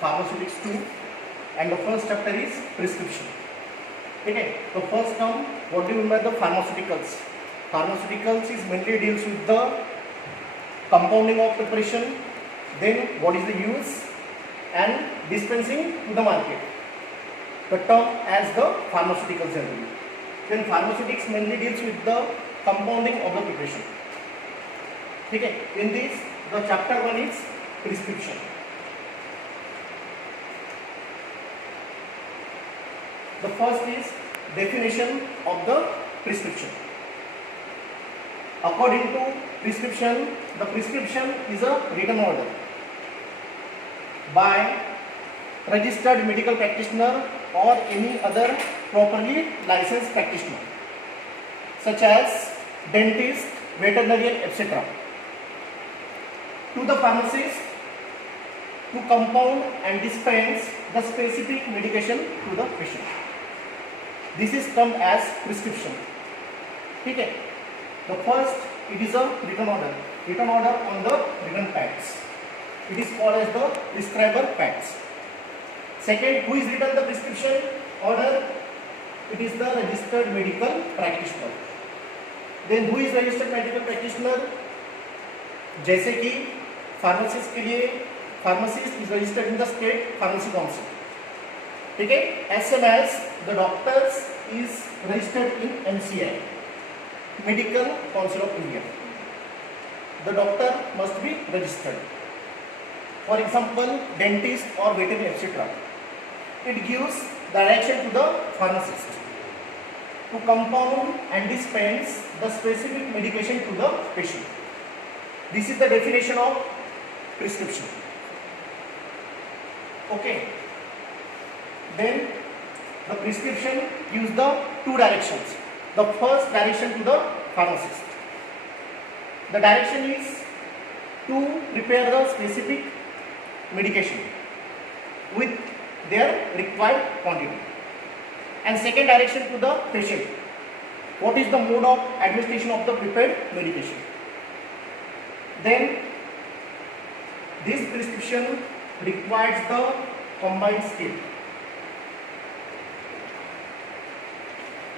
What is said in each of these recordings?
pharmaceutics 2 and the first chapter is prescription. Okay, so first term, what do you mean by the pharmaceuticals? Pharmaceuticals is mainly deals with the compounding of preparation, then what is the use and dispensing to the market. The term as the pharmaceuticals generally. Then pharmaceutics mainly deals with the compounding of the preparation. Okay, in this the chapter 1 is prescription. The first is definition of the prescription. According to prescription, the prescription is a written order by registered medical practitioner or any other properly licensed practitioner, such as dentist, veterinarian, etc., to the pharmacist to compound and dispense the specific medication to the patient. This is termed as prescription. Okay. The first, it is a written order on the written pads. It is called as the prescriber pads. Second, who is written the prescription order? It is the registered medical practitioner. Then who is registered medical practitioner? जैसे कि pharmacist के लिए pharmacist is registered in the state pharmacy council. ठीक है. As same as the doctors is registered in MCI, Medical Council of India. The doctor must be registered. For example, dentist or veterinarian, etc. It gives direction to the pharmacist to compound and dispense the specific medication to the patient. This is the definition of prescription. Okay. Then the prescription gives the two directions. The first direction to the pharmacist. The direction is to prepare the specific medication with their required quantity. And second direction to the patient. What is the mode of administration of the prepared medication? Then this prescription requires the combined skill.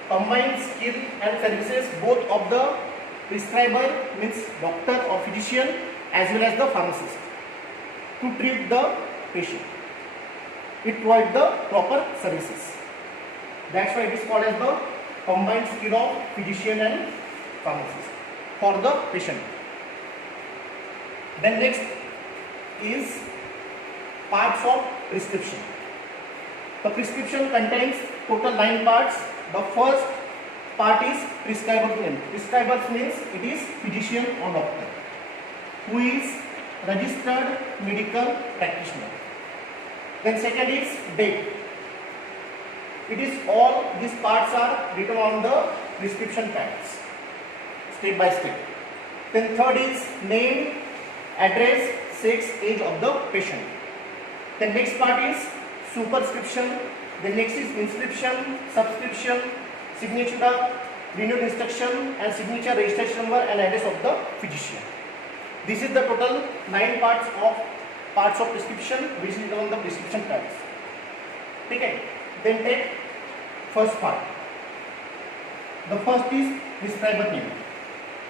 Combined skill and services both of the prescriber, means doctor or physician, as well as the pharmacist, to treat the patient. It provides the proper services. That's why it is called as the combined skill of physician and pharmacist for the patient. Then next is parts of prescription. The prescription contains total 9 parts. The first part is prescriber's name. Prescriber means it is physician or doctor who is registered medical practitioner. Then second is date. It is all these parts are written on the prescription pads, step by step. Then third is name, address, sex, age of the patient. The next part is superscription. The next is inscription, subscription, signature, renewed instruction, and signature, registration number, and address of the physician. This is the total 9 parts of prescription which is on the prescription pads. Okay. Then take first part. The first is prescriber name.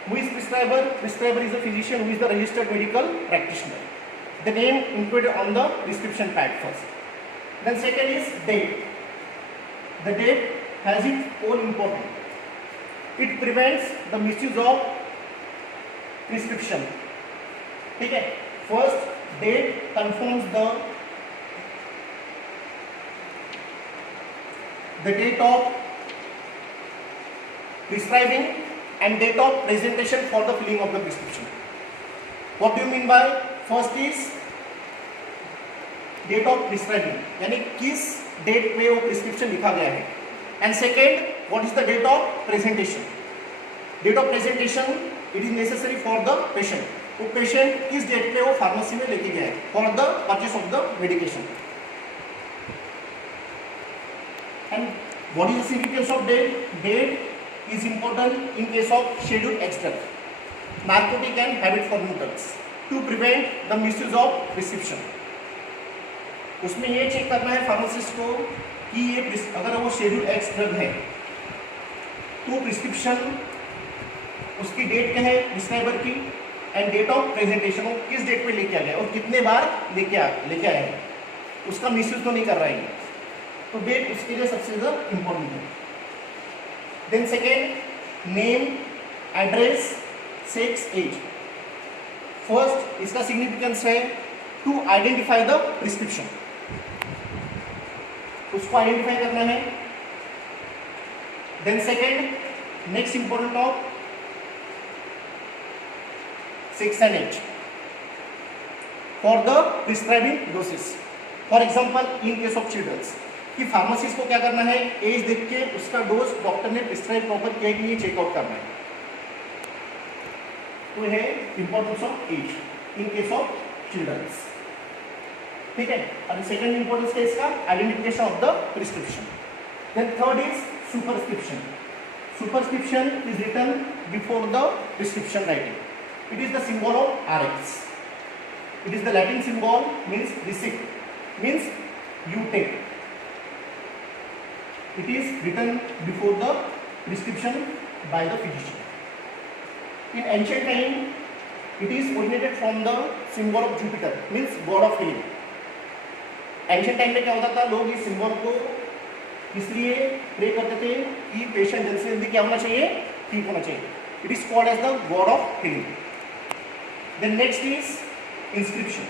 Who is prescriber? Prescriber is a physician who is the registered medical practitioner. The name included on the prescription pad first. Then second is date. The date has its own importance. It prevents the misuse of prescription. Okay. First, date confirms the date of prescribing and date of presentation for the filling of the prescription. What do you mean by first is date of prescribing, यानी किस date पे वो prescription लिखा गया है. And second, what is the date of presentation. Date of presentation it is necessary for the patient. वो patient किस date पे वो फार्मेसी में लेके गया है for the purchase of the medication. And what is the significance of date. Date is important in case of schedule X drug, narcotic and habit forming drugs, to prevent the misuse of prescription. उसमें ये check करना है pharmacist को कि ये अगर वो schedule X drug है तो प्रिस्क्रिप्शन उसकी डेट क्या है प्रिस्क्राइबर की एंड डेट ऑफ प्रेजेंटेशन, वो किस डेट पे लेके आ गया और कितने बार लेके आया है, उसका मिसयूज तो नहीं कर रहा है, तो डेट उसके लिए सबसे ज़्यादा इंपॉर्टेंट है। Then second name, address, sex, age. First इसका सिग्निफिकेंस है टू आइडेंटिफाई द प्रिस्क्रिप्शन, उसको आइडेंटिफाई करना है। Then second next important of sex and age for the prescribing doses. For example in case of childrens कि pharmacist को क्या करना है, एज देख के उसका डोज डॉक्टर ने प्रिस्क्राइब प्रॉपर किया कि नहीं चेकआउट करना है। तो है importance of age in case of children's, ठीक है। और सेकंड इंपॉर्टेंस है इसका identification of the prescription. Then third is superscription. Superscription is written before the prescription writing. It is the symbol of RX. It is the Latin symbol, means receipt, means you take. It is written before the prescription by the physician. In ancient time, it is originated from the symbol of Jupiter, means god of healing. Ancient time में क्या होता था, लोग इस symbol को इसलिए pray करते थे कि पेशेंट जल्द से जल्दी क्या होना चाहिए, ठीक होना चाहिए. It is called as the god of healing. The next is inscription.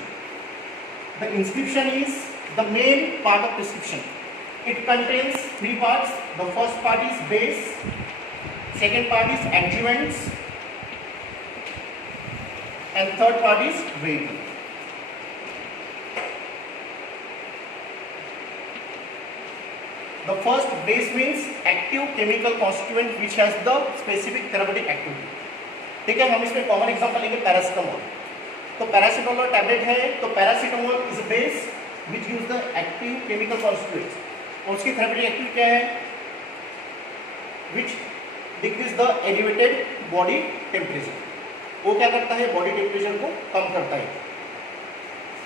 The inscription is the main part of prescription. It contains three parts. The first part is base, second part is adjuvants, and third part is vehicle. The first base means active chemical constituent which has the specific therapeutic activity. ठीक है, हम इसमें common example लेंगे paracetamol. तो paracetamol tablet है, तो paracetamol is a base which use the active chemical constituents, और उसकी थेरेप्यूटिक एक्टिविटी क्या है, which decrease the elevated body temperature. वो क्या करता है, बॉडी टेम्परेचर को कम करता है.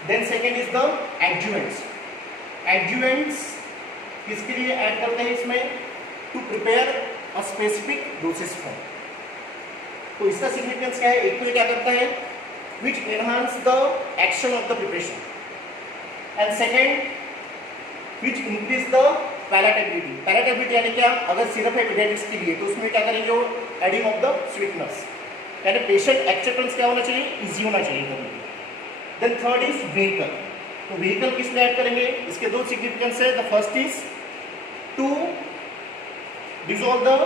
Then second is the adjuvants. Adjuvants किसके लिए ऐड करते हैं इसमें, to prepare a specific dosage form. तो इसका सिग्निफिकेंस क्या है, एक तो ये क्या करता है, which enhance the action of the preparation, and second which increase the palatability. Palatability यानी क्या, अगर सिरप है पेडियाट्रिक्स के लिए तो उसमें क्या करेंगे, वो एडिंग ऑफ द स्वीटनेस, यानी पेशेंट एक्सेप्टेंस क्या होना चाहिए, इजी होना चाहिए करने. Then third is vehicle. तो व्हीकल किस में ऐड करेंगे, इसके दो सिग्निफिकेंस है. The first is to dissolve the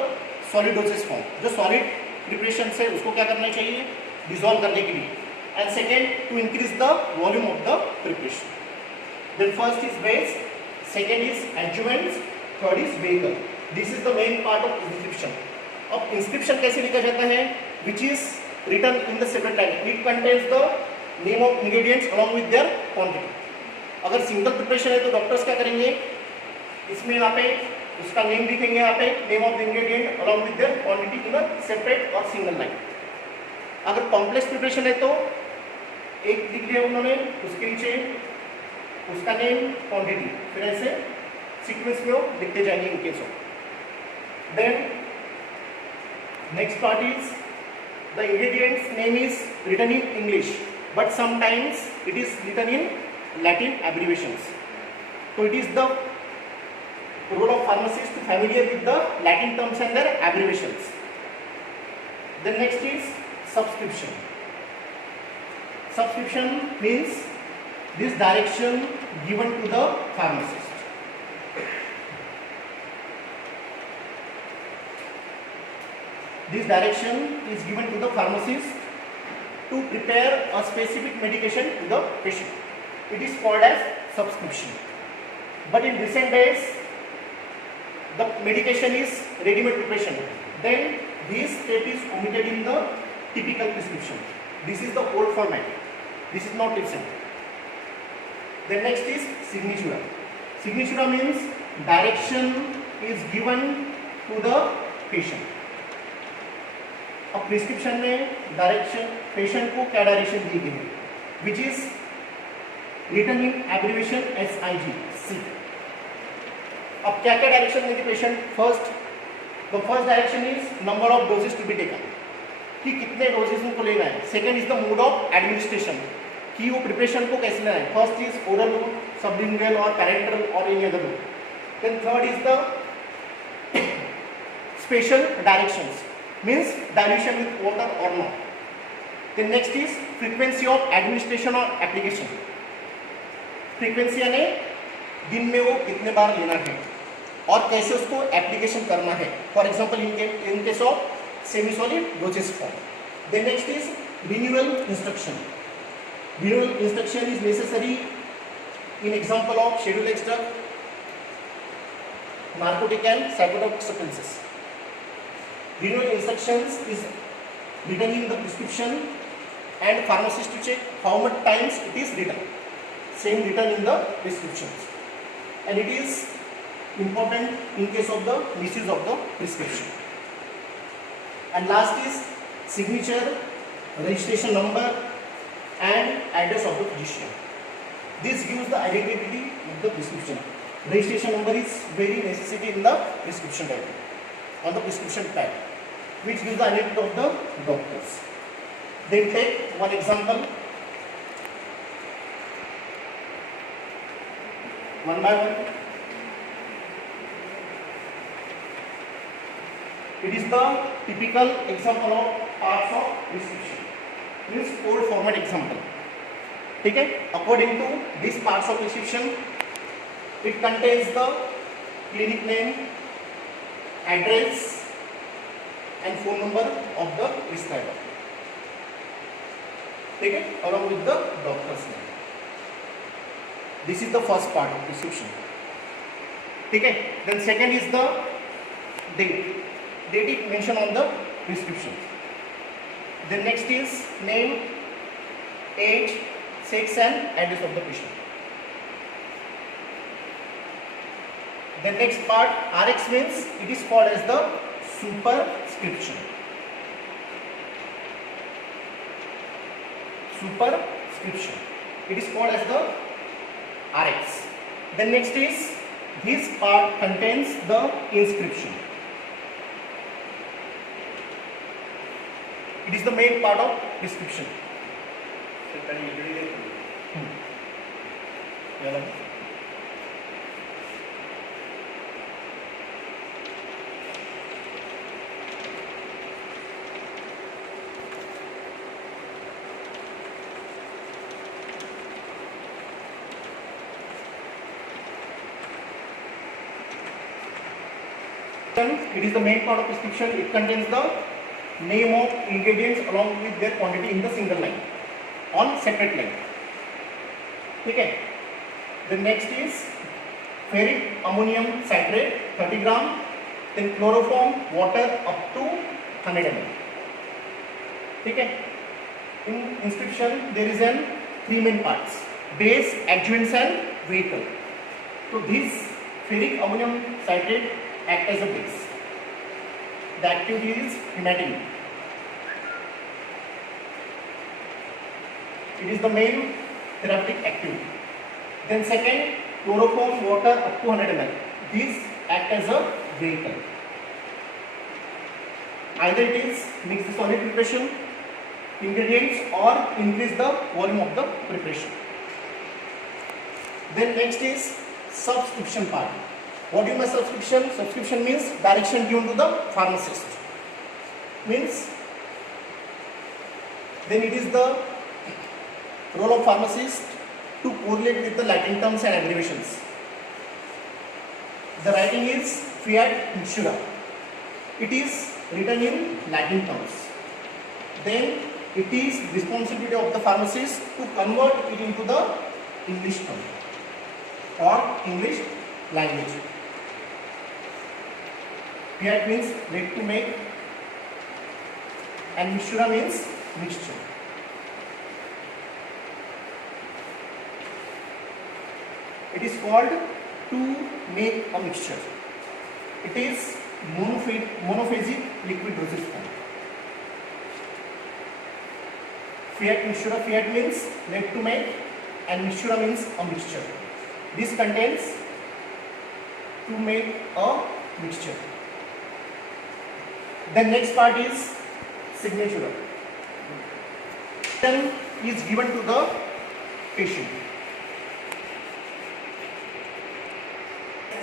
solid dosage form, जो सॉलिड प्रिपरेशन से उसको क्या करना चाहिए, डिसॉल्व करने के लिए. And second to increase the volume of the preparation. Then first is base, second is adjuvants, third is vehicle. This is the main part of inscription. अब इंस्क्रिप्शन कैसे लिखा जाता है, which is written in the separate line. It contains the name of ingredients along with their quantity. अगर single preparation है तो doctors क्या करेंगे, इसमें यहाँ पे उसका नेम लिखेंगे, यहाँ पे name of the ingredient along with their quantity in a separate और सिंगल लाइन. अगर कॉम्प्लेक्स प्रिपरेशन है तो एक लिख लिया उन्होंने, उसके नीचे उसका नेम, क्वांटिटी, फिर ऐसे सीक्वेंस में वो लिखते जाएंगे in case of. Then next part is the ingredients name is written in English, but sometimes it is written in Latin abbreviations. So it is the role of pharmacist to familiar with the Latin terms and their abbreviations. The next is subscription. Subscription means this direction given to the pharmacist. This direction is given to the pharmacist to prepare a specific medication to the patient. It is called as subscription. But in recent days, the medication is ready-made preparation. Then this step is omitted in the typical prescription. This is the old format. This is not recent. The next is signature. Signature means direction is given to the patient. अब prescription में direction, patient को क्या direction दी गई है, which is written in abbreviation SIG, C. अब क्या क्या direction लेंगे patient? The first direction is number of doses to be taken, कि कितने डोजेस उनको लेना है. Second is the mode of administration, कि वो प्रिपरेशन को कैसे लेना है. First is oral route, sublingual और पैरेंटल और any other route. Then third is the special directions, means dilution with water और not. Then next is frequency of administration और एप्लीकेशन. फ्रीक्वेंसी यानी दिन में वो कितने बार लेना है और कैसे उसको एप्लीकेशन करना है. For example in case of semi solid doses form. Then next is renewal instruction. Renewal instruction is necessary in example of schedule X drug, narcotic and psychotropic substances. Renewal instructions is written in the prescription and pharmacist to check how much times it is written. Same written in the prescriptions, and it is important in case of the misuse of the prescription. And last is signature, registration number and address of the physician. This gives the identity of the prescription. Registration number is very necessary in the prescription type, on the prescription pad, which gives the identity of the doctors. Then take one example, one by one. It is the typical example of parts of prescription, means code format example. ठीक है. According to these parts of prescription, it contains the clinic name, address and phone number of the prescriber. ठीक है, along with the doctor's name. This is the first part of prescription. ठीक है. Then second is the date. Date is mentioned on the prescription. Then next is name, age, sex and address of the patient. The next part, RX, means it is called as the superscription. Superscription. It is called as the RX. Then next is, this part contains the inscription. It is the main part of prescription. It is the main part of prescription. It contains the name of ingredients along with their quantity in the single line on separate line. Okay. The next is ferric ammonium citrate 30 gram. Then chloroform water up to 100 ml. Okay. In inscription there is an three main parts: base, adjuvants and vehicle. So this ferric ammonium citrate act as a base. The activity is hematine. It is the main therapeutic activity. Then second, chloroform water up to 100 ml. These act as a vehicle. Either it is mix the solid preparation ingredients or increase the volume of the preparation. Then next is subscription part. What do you mean subscription? Subscription means direction given to the pharmacist. Means then it is the role of pharmacist to correlate with the Latin terms and abbreviations. The writing is fiat mixtura. It is written in Latin terms. Then it is responsibility of the pharmacist to convert it into the English term or English language. Fiat means ready to make and mixtura means mixture. It is called to make a mixture. It is monophasic liquid dosage form. Fiat mixtura, fiat means ready to make and mixtura means a mixture. This contains to make a mixture. The next part is signature. Then is given to the patient.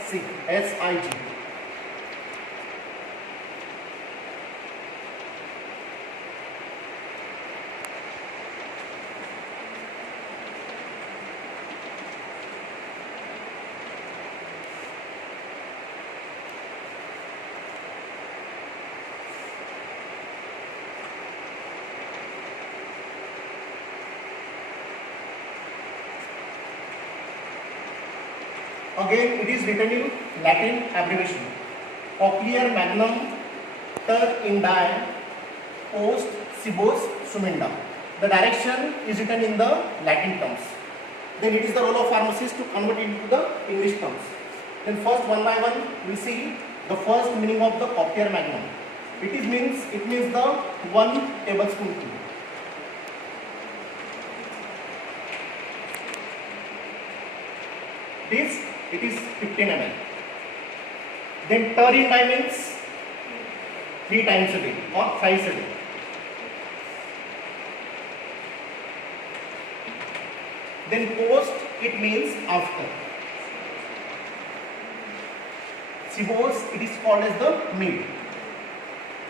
SIG. Again, it is written in Latin abbreviation. Cochlear magnum ter indi post cibos sumenda. The direction is written in the Latin terms. Then it is the role of pharmacist to convert it into the English terms. Then first, one by one, we see the first meaning of the cochlear magnum. It means the 1 tablespoon. It is 15 ml. Then ter in die means 3 times a day or 5 a day. Then post, it means after. Cibos, it is called as the meal.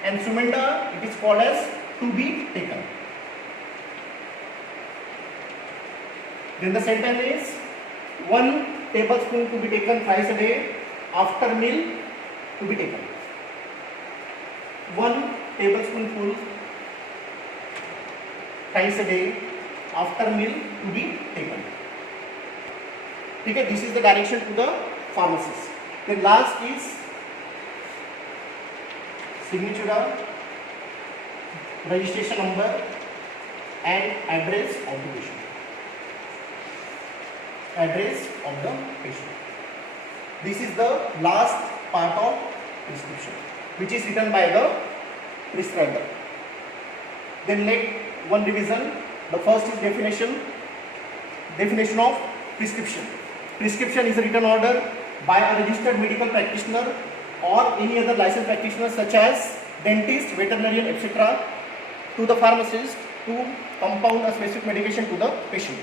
And sumenda, it is called as to be taken. Then the sentence is 1 tablespoon to be taken thrice a day, after meal to be taken. 1 tablespoonful thrice a day, after meal to be taken. Okay, this is the direction to the pharmacist. The last is signature, registration number and address of the patient. Address of the patient. This is the last part of prescription, which is written by the prescriber. Then let one revision. The first is definition. Definition of prescription. Prescription is a written order by a registered medical practitioner or any other licensed practitioner such as dentist, veterinarian, etc. to the pharmacist to compound a specific medication to the patient.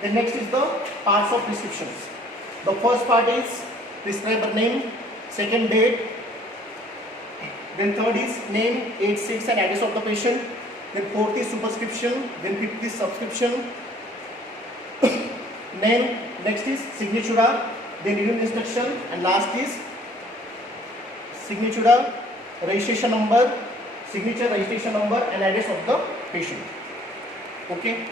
The next is the parts of prescriptions. The first part is prescriber name, second date, then third is name, age, sex and address of the patient, then fourth is superscription, then fifth is subscription, name, next is signature, then review instruction, and last is signature, registration number, signature, registration number and address of the patient. Okay.